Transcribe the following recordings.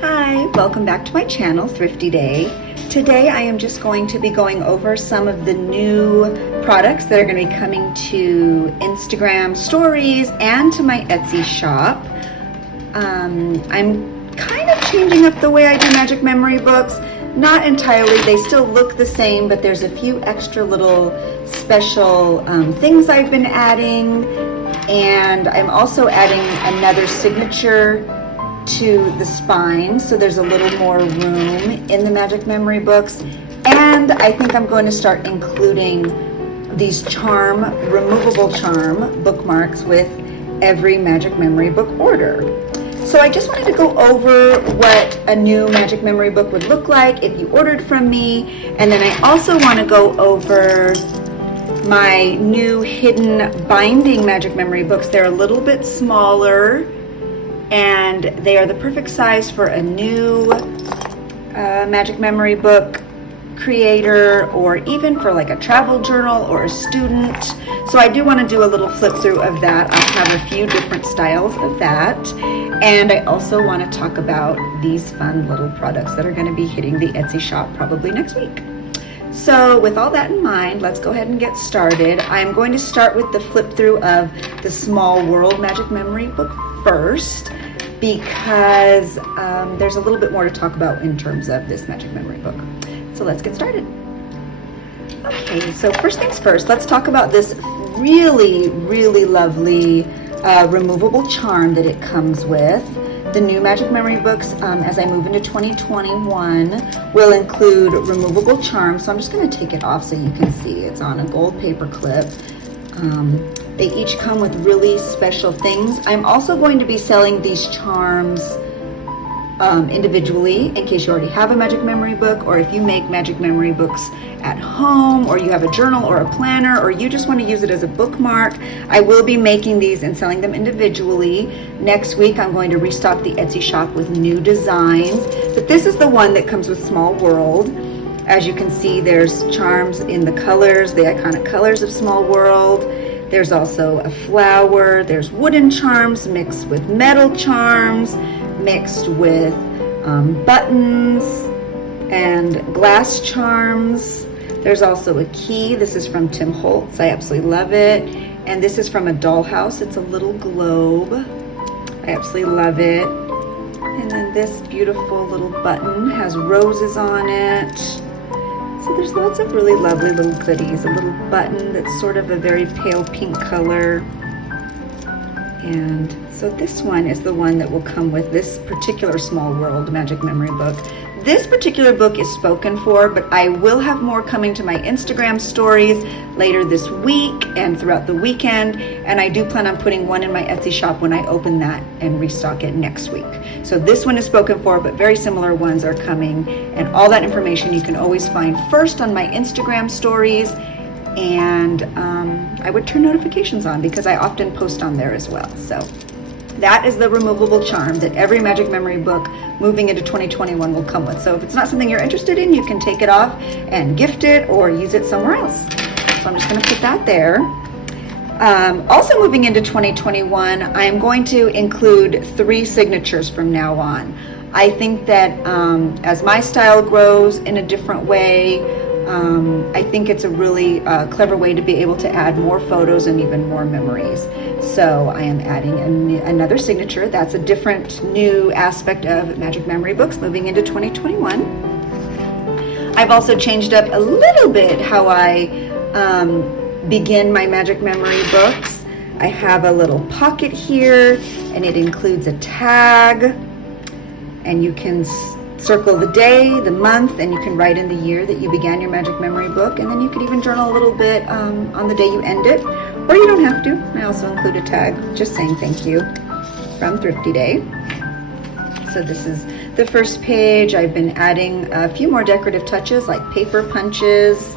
Hi, welcome back to my channel, Thrifty Day. Today I am just going to be going over some of the new products that are going to be coming to Instagram stories and to my Etsy shop. I'm kind of changing up the way I do magic memory books. Not entirely, they still look the same, but there's a few extra little special things I've been adding, and I'm also adding another signature to the spine, so there's a little more room in the magic memory books. And I think I'm going to start including these removable charm bookmarks with every magic memory book order. So I just wanted to go over what a new magic memory book would look like if you ordered from me, and then I also want to go over my new hidden binding magic memory books. They're a little bit smaller and they are the perfect size for a new magic memory book creator, or even for like a travel journal or a student. So I do want to do a little flip through of that. I'll have a few different styles of that, and I also want to talk about these fun little products that are going to be hitting the Etsy shop probably next week. So with all that in mind, let's go ahead and get started. I'm going to start with the flip through of the Small World magic memory book first, because there's a little bit more to talk about in terms of this magic memory book. So let's get started. Okay, so first things first, let's talk about this really, really lovely removable charm that it comes with. The new magic memory books, as I move into 2021, will include removable charms. So I'm just going to take it off so you can see. It's on a gold paper clip. They each come with really special things. I'm also going to be selling these charms individually in case you already have a magic memory book, or if you make magic memory books at home, or you have a journal or a planner, or you just want to use it as a bookmark. I will be making these and selling them individually. Next week I'm going to restock the Etsy shop with new designs, but this is the one that comes with Small World. As you can see, there's charms in the colors, the iconic colors of Small World. There's also a flower, there's wooden charms mixed with metal charms, mixed with buttons and glass charms. There's also a key. This is from Tim Holtz. I absolutely love it. And this is from a dollhouse. It's a little globe. I absolutely love it. And then this beautiful little button has roses on it. So there's lots of really lovely little goodies. A little button that's sort of a very pale pink color. And so this one is the one that will come with this particular Small World magic memory book. This particular book is spoken for, but I will have more coming to my Instagram stories later this week and throughout the weekend. And I do plan on putting one in my Etsy shop when I open that and restock it next week. So this one is spoken for, but very similar ones are coming. And all that information you can always find first on my Instagram stories. And I would turn notifications on because I often post on there as well. So that is the removable charm that every magic memory book moving into 2021 will come with. So if it's not something you're interested in, you can take it off and gift it or use it somewhere else. So I'm just going to put that there. Also moving into 2021, I am going to include 3 signatures from now on. I think that as my style grows in a different way, I think it's a really clever way to be able to add more photos and even more memories. So I am adding another signature. That's a different new aspect of magic memory books moving into 2021. I've also changed up a little bit how I begin my magic memory books. I have a little pocket here, and it includes a tag, and you can circle the day, the month, and you can write in the year that you began your magic memory book, and then you could even journal a little bit on the day you end it, or you don't have to. I also include a tag just saying thank you from Thrifty Day. So this is the first page. I've been adding a few more decorative touches like paper punches,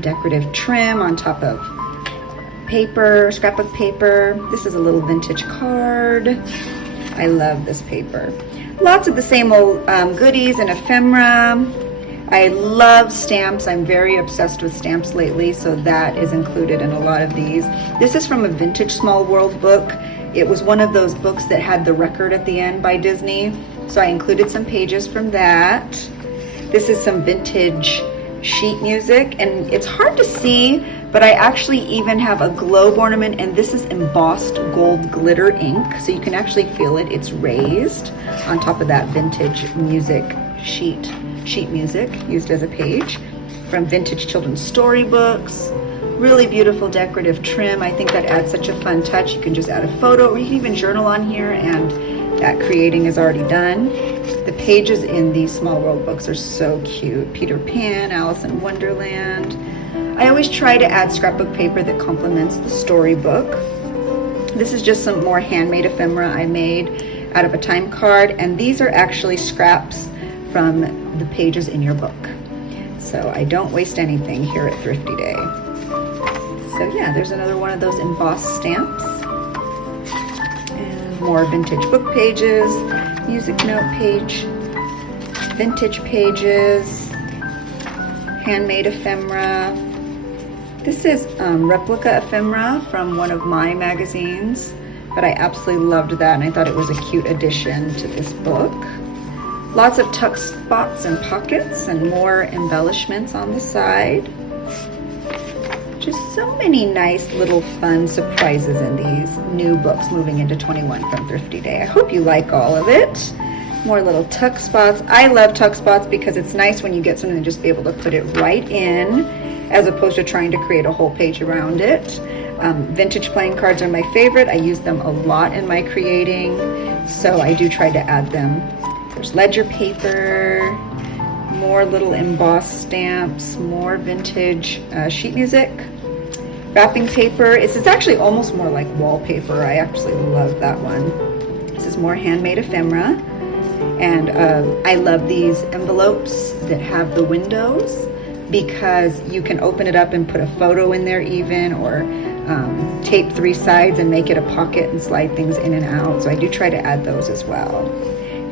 decorative trim on top of paper, scrapbook paper. This is a little vintage card. I love this paper. Lots of the same old goodies and ephemera. I love stamps. I'm very obsessed with stamps lately, so that is included in a lot of these. This is from a vintage Small World book. It was one of those books that had the record at the end by Disney. So I included some pages from that. This is some vintage sheet music, and it's hard to see, but I actually even have a globe ornament, and this is embossed gold glitter ink, so you can actually feel it. It's raised on top of that vintage music sheet music used as a page from vintage children's storybooks. Really beautiful decorative trim. I think that adds such a fun touch. You can just add a photo, or you can even journal on here, and that creating is already done. The pages in these Small World books are so cute. Peter Pan, Alice in Wonderland. I always try to add scrapbook paper that complements the storybook. This is just some more handmade ephemera I made out of a time card, and these are actually scraps from the pages in your book. So I don't waste anything here at Thrifty Day. So yeah, there's another one of those embossed stamps. And more vintage book pages, music note page, vintage pages, handmade ephemera. This is replica ephemera from one of my magazines, but I absolutely loved that, and I thought it was a cute addition to this book. Lots of tuck spots and pockets and more embellishments on the side. Just so many nice little fun surprises in these new books moving into 21 from Thrifty Day. I hope you like all of it. More little tuck spots. I love tuck spots because it's nice when you get something to just be able to put it right in, as opposed to trying to create a whole page around it. Vintage playing cards are my favorite. I use them a lot in my creating, so I do try to add them. There's ledger paper, more little embossed stamps, more vintage sheet music. Wrapping paper, it's actually almost more like wallpaper. I actually love that one. This is more handmade ephemera. And I love these envelopes that have the windows, because you can open it up and put a photo in there even, or tape 3 sides and make it a pocket and slide things in and out. So I do try to add those as well.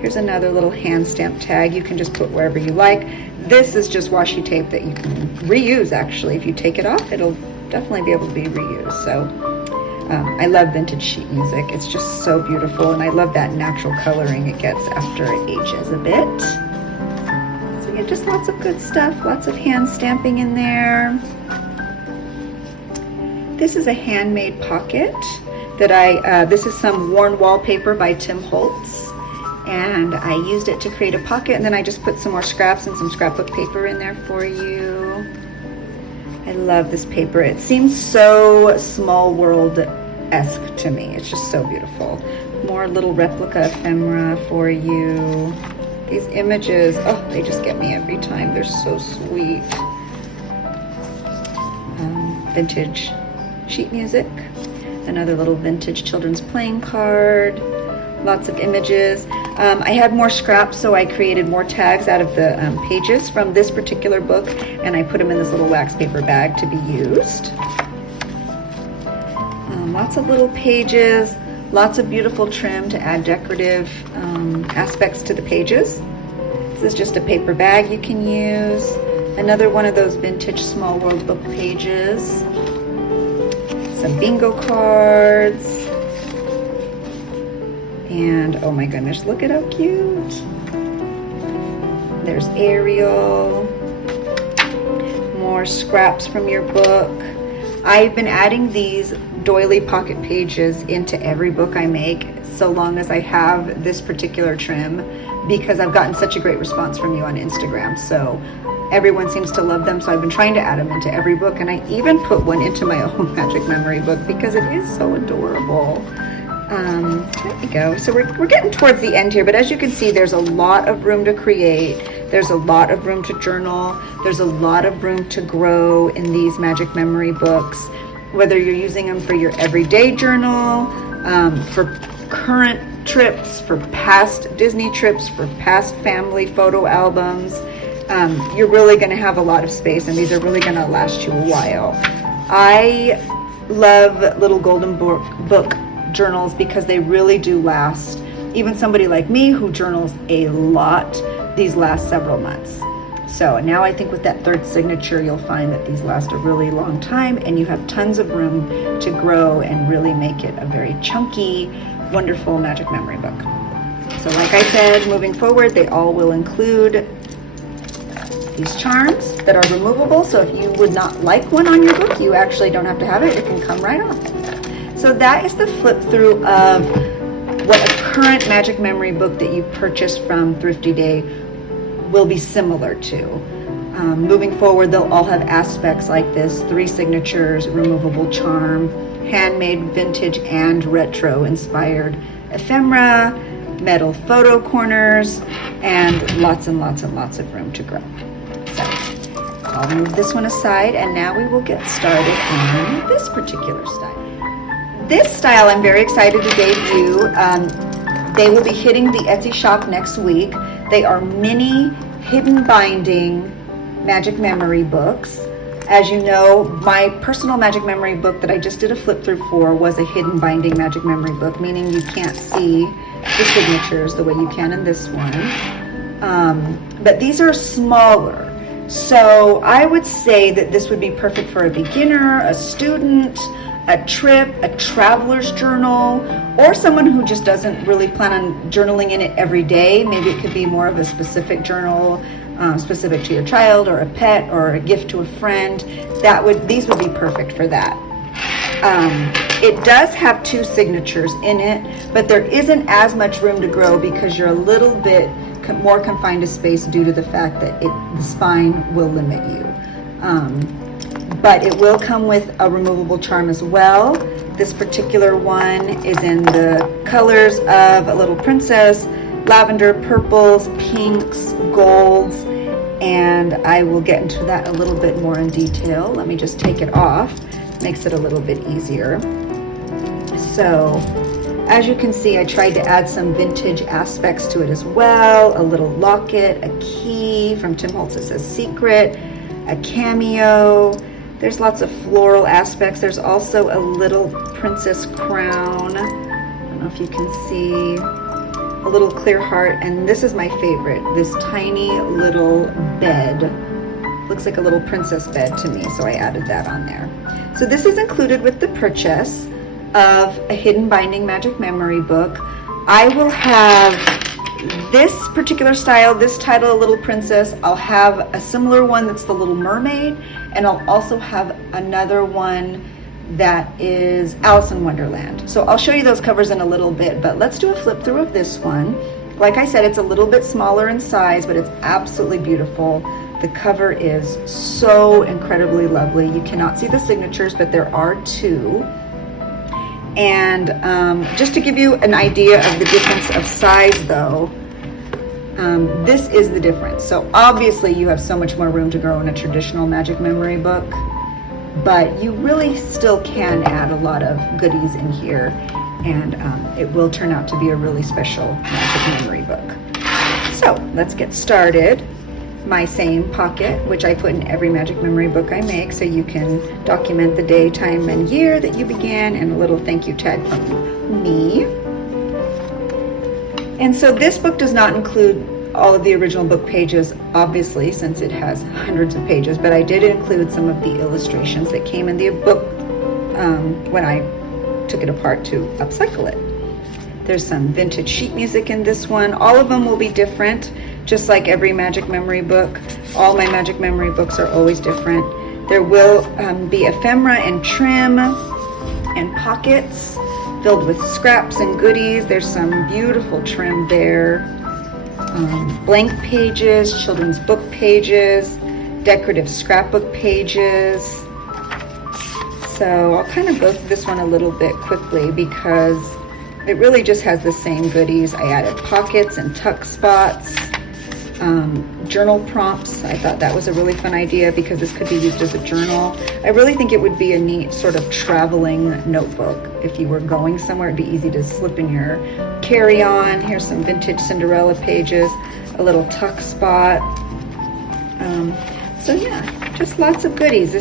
Here's another little hand stamp tag you can just put wherever you like. This is just washi tape that you can reuse actually. If you take it off, it'll definitely be able to be reused. So I love vintage sheet music. It's just so beautiful, and I love that natural coloring it gets after it ages a bit. So yeah, just lots of good stuff, lots of hand stamping in there. This is a handmade pocket that this is some worn wallpaper by Tim Holtz. And I used it to create a pocket, and then I just put some more scraps and some scrapbook paper in there for you. I love this paper. It seems so Small World-esque to me. It's just so beautiful. More little replica ephemera for you. These images, oh, they just get me every time. They're so sweet. Vintage sheet music. Another little vintage children's playing card. Lots of images. I had more scraps, so I created more tags out of the pages from this particular book, and I put them in this little wax paper bag to be used. Lots of little pages, lots of beautiful trim to add decorative aspects to the pages. This is just a paper bag you can use. Another one of those vintage Small World book pages. Some bingo cards. And oh my goodness, look at how cute. There's Ariel. More scraps from your book. I've been adding these doily pocket pages into every book I make, so long as I have this particular trim, because I've gotten such a great response from you on Instagram. So everyone seems to love them, so I've been trying to add them into every book, and I even put one into my own Magic Memory book because it is so adorable. There we go. So we're getting towards the end here, but as you can see, there's a lot of room to create. There's a lot of room to journal. There's a lot of room to grow in these Magic Memory books, whether you're using them for your everyday journal, for current trips, for past Disney trips, for past family photo albums. You're really going to have a lot of space, and these are really going to last you a while. I love little golden book journals because they really do last. Even somebody like me who journals a lot, these last several months. So now I think with that third signature, you'll find that these last a really long time, and you have tons of room to grow and really make it a very chunky, wonderful Magic Memory book. So like I said, moving forward, they all will include these charms that are removable. So if you would not like one on your book, you actually don't have to have it. It can come right off. So that is the flip through of what a current Magic Memory book that you purchase from Thrifty Day will be similar to. Moving forward, they'll all have aspects like this: 3 signatures, removable charm, handmade, vintage, and retro inspired ephemera, metal photo corners, and lots and lots and lots of room to grow. So I'll move this one aside, and now we will get started on this particular style. This style I'm very excited to debut. They will be hitting the Etsy shop next week. They are mini hidden binding Magic Memory books. As you know, my personal Magic Memory book that I just did a flip through for was a hidden binding Magic Memory book, meaning you can't see the signatures the way you can in this one. But these are smaller. So I would say that this would be perfect for a beginner, a student, a trip, a traveler's journal, or someone who just doesn't really plan on journaling in it every day. Maybe it could be more of a specific journal, specific to your child or a pet or a gift to a friend. These would be perfect for that. It does have 2 signatures in it, but there isn't as much room to grow because you're a little bit more confined to space due to the fact that the spine will limit you. But it will come with a removable charm as well. This particular one is in the colors of a little princess, lavender, purples, pinks, golds, and I will get into that a little bit more in detail. Let me just take it off. Makes it a little bit easier. So as you can see, I tried to add some vintage aspects to it as well. A little locket, a key from Tim Holtz that says secret, a cameo. There's lots of floral aspects. There's also a little princess crown. I don't know if you can see. A little clear heart, and this is my favorite, this tiny little bed. Looks like a little princess bed to me, so I added that on there. So this is included with the purchase of a hidden binding Magic Memory book. I will have this particular style, this title, A Little Princess. I'll have a similar one that's the Little Mermaid, and I'll also have another one that is Alice in Wonderland. So I'll show you those covers in a little bit, but let's do a flip through of this one. Like I said, it's a little bit smaller in size, but it's absolutely beautiful. The cover is so incredibly lovely. You cannot see the signatures, but there are 2. And just to give you an idea of the difference of size though, this is the difference. So obviously you have so much more room to grow in a traditional Magic Memory book, but you really still can add a lot of goodies in here, and it will turn out to be a really special Magic Memory book. So let's get started. My same pocket, which I put in every Magic Memory book I make, so you can document the day, time, and year that you began, and a little thank you tag from me. And so this book does not include all of the original book pages, obviously, since it has hundreds of pages, but I did include some of the illustrations that came in the book when I took it apart to upcycle it. There's some vintage sheet music in this one. All of them will be different, just like every Magic Memory book. All my Magic Memory books are always different. There will be ephemera and trim and pockets filled with scraps and goodies. There's some beautiful trim there. Blank pages, children's book pages, decorative scrapbook pages. So I'll kind of go through this one a little bit quickly because it really just has the same goodies. I added pockets and tuck spots, journal prompts. I thought that was a really fun idea because this could be used as a journal. I really think it would be a neat sort of traveling notebook. If you were going somewhere, it'd be easy to slip in your carry-on. Here's some vintage Cinderella pages, a little tuck spot. So yeah, just lots of goodies.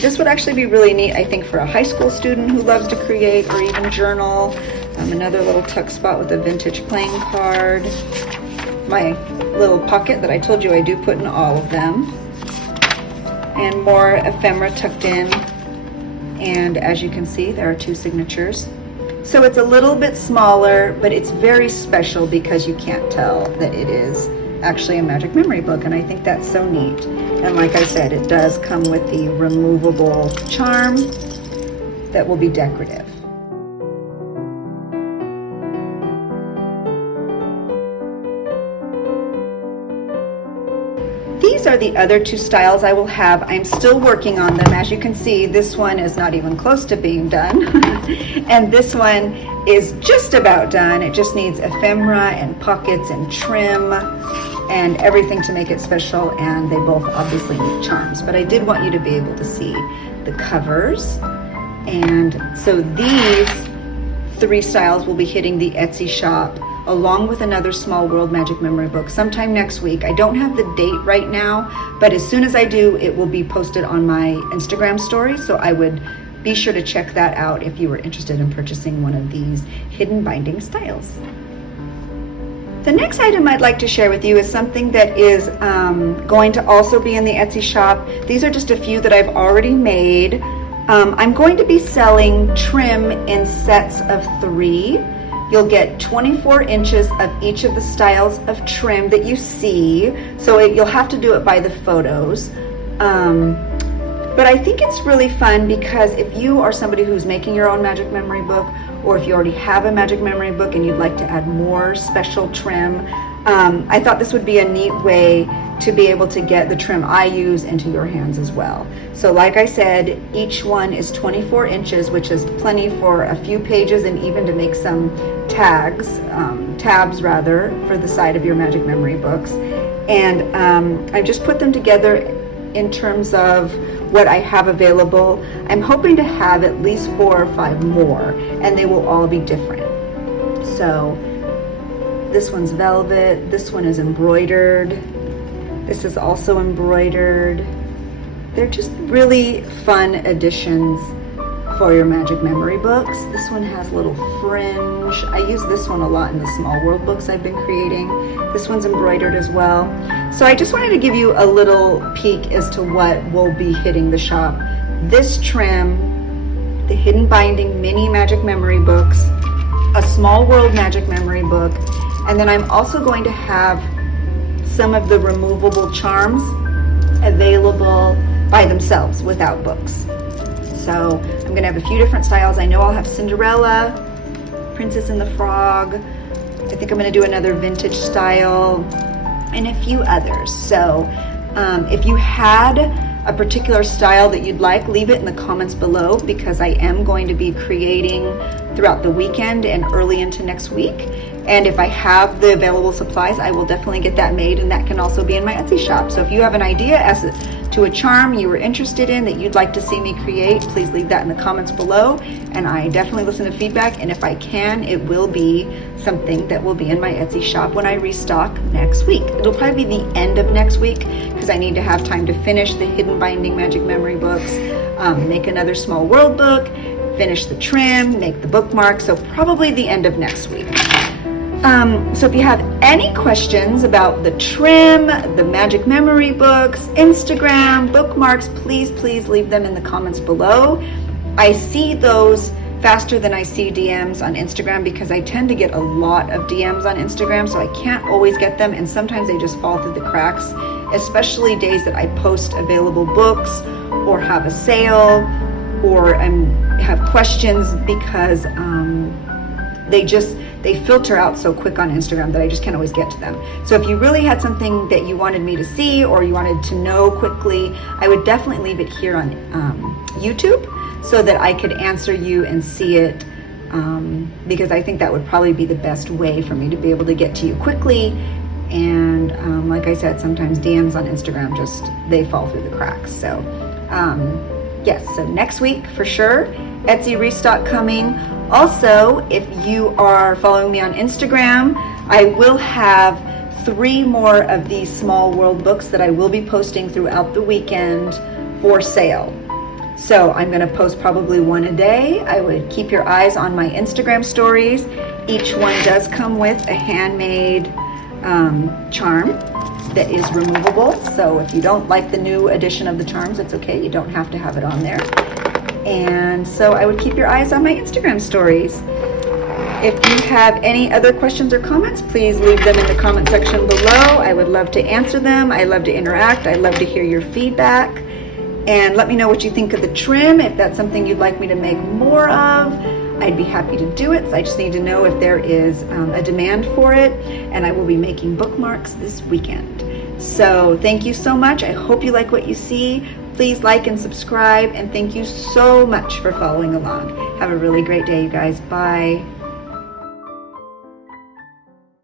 This would actually be really neat, I think, for a high school student who loves to create or even journal. Another little tuck spot with a vintage playing card. My little pocket that I told you I do put in all of them. And more ephemera tucked in. And as you can see, there are 2 signatures. So it's a little bit smaller, but it's very special because you can't tell that it is actually a magic memory book, and I think that's so neat. And like I said, it does come with the removable charm that will be decorative. These are the other two styles I will have. I'm still working on them. As you can see, this one is not even close to being done. And this one is just about done. It just needs ephemera and pockets and trim and everything to make it special, and they both obviously need charms. But I did want you to be able to see the covers. And so these three styles will be hitting the Etsy shop along with another Small World Magic Memory book sometime next week. I don't have the date right now, but as soon as I do, it will be posted on my Instagram story, so I would be sure to check that out if you were interested in purchasing one of these hidden binding styles. The next item I'd like to share with you is something that is going to also be in the Etsy shop. These are just a few that I've already made. I'm going to be selling trim in sets of 3. You'll get 24 inches of each of the styles of trim that you see. So you'll have to do it by the photos. But I think it's really fun because if you are somebody who's making your own magic memory book, or if you already have a magic memory book and you'd like to add more special trim, I thought this would be a neat way to be able to get the trim I use into your hands as well. So like I said, each one is 24 inches, which is plenty for a few pages and even to make some tabs rather, for the side of your magic memory books. And I just put them together in terms of what I have available. I'm hoping to have at least 4 or 5 more, and they will all be different. So this one's velvet, this one is embroidered, this is also embroidered. They're just really fun additions for your magic memory books. This one has a little fringe. I use this one a lot in the Small World books I've been creating. This one's embroidered as well. So I just wanted to give you a little peek as to what will be hitting the shop. This trim, the hidden binding mini magic memory books, a Small World magic memory book, and then I'm also going to have some of the removable charms available by themselves without books. So I'm going to have a few different styles. I know I'll have Cinderella, Princess and the Frog. I think I'm going to do another vintage style and a few others. So if you had a particular style that you'd like, leave it in the comments below, because I am going to be creating throughout the weekend and early into next week. And if I have the available supplies, I will definitely get that made, and that can also be in my Etsy shop. So if you have an idea as to a charm you were interested in that you'd like to see me create, please leave that in the comments below, and I definitely listen to feedback, and if I can, it will be something that will be in my Etsy shop when I restock next week. It'll probably be the end of next week, because I need to have time to finish the hidden binding magic memory books, make another Small World book, finish the trim, make the bookmarks, so probably the end of next week. So if you have any questions about the trim, the magic memory books, Instagram, bookmarks, please leave them in the comments below. I see those faster than I see DMs on Instagram, because I tend to get a lot of DMs on Instagram, so I can't always get them, and sometimes they just fall through the cracks, especially days that I post available books or have a sale or have questions, because they filter out so quick on Instagram that I just can't always get to them. So if you really had something that you wanted me to see or you wanted to know quickly, I would definitely leave it here on YouTube so that I could answer you and see it, because I think that would probably be the best way for me to be able to get to you quickly. And like I said, sometimes DMs on Instagram they fall through the cracks. So yes, so next week for sure, Etsy restock coming. Also, if you are following me on Instagram, I will have 3 more of these Small World books that I will be posting throughout the weekend for sale. So I'm going to post probably 1 a day. I would keep your eyes on my Instagram stories. Each one does come with a handmade charm that is removable. So if you don't like the new edition of the charms, it's okay. You don't have to have it on there. And so I would keep your eyes on my Instagram stories. If you have any other questions or comments, please leave them in the comment section below. I would love to answer them. I love to interact. I love to hear your feedback. And let me know what you think of the trim. If that's something you'd like me to make more of, I'd be happy to do it. So I just need to know if there is a demand for it. And I will be making bookmarks this weekend. So thank you so much. I hope you like what you see. Please like and subscribe. And thank you so much for following along. Have a really great day, you guys. Bye.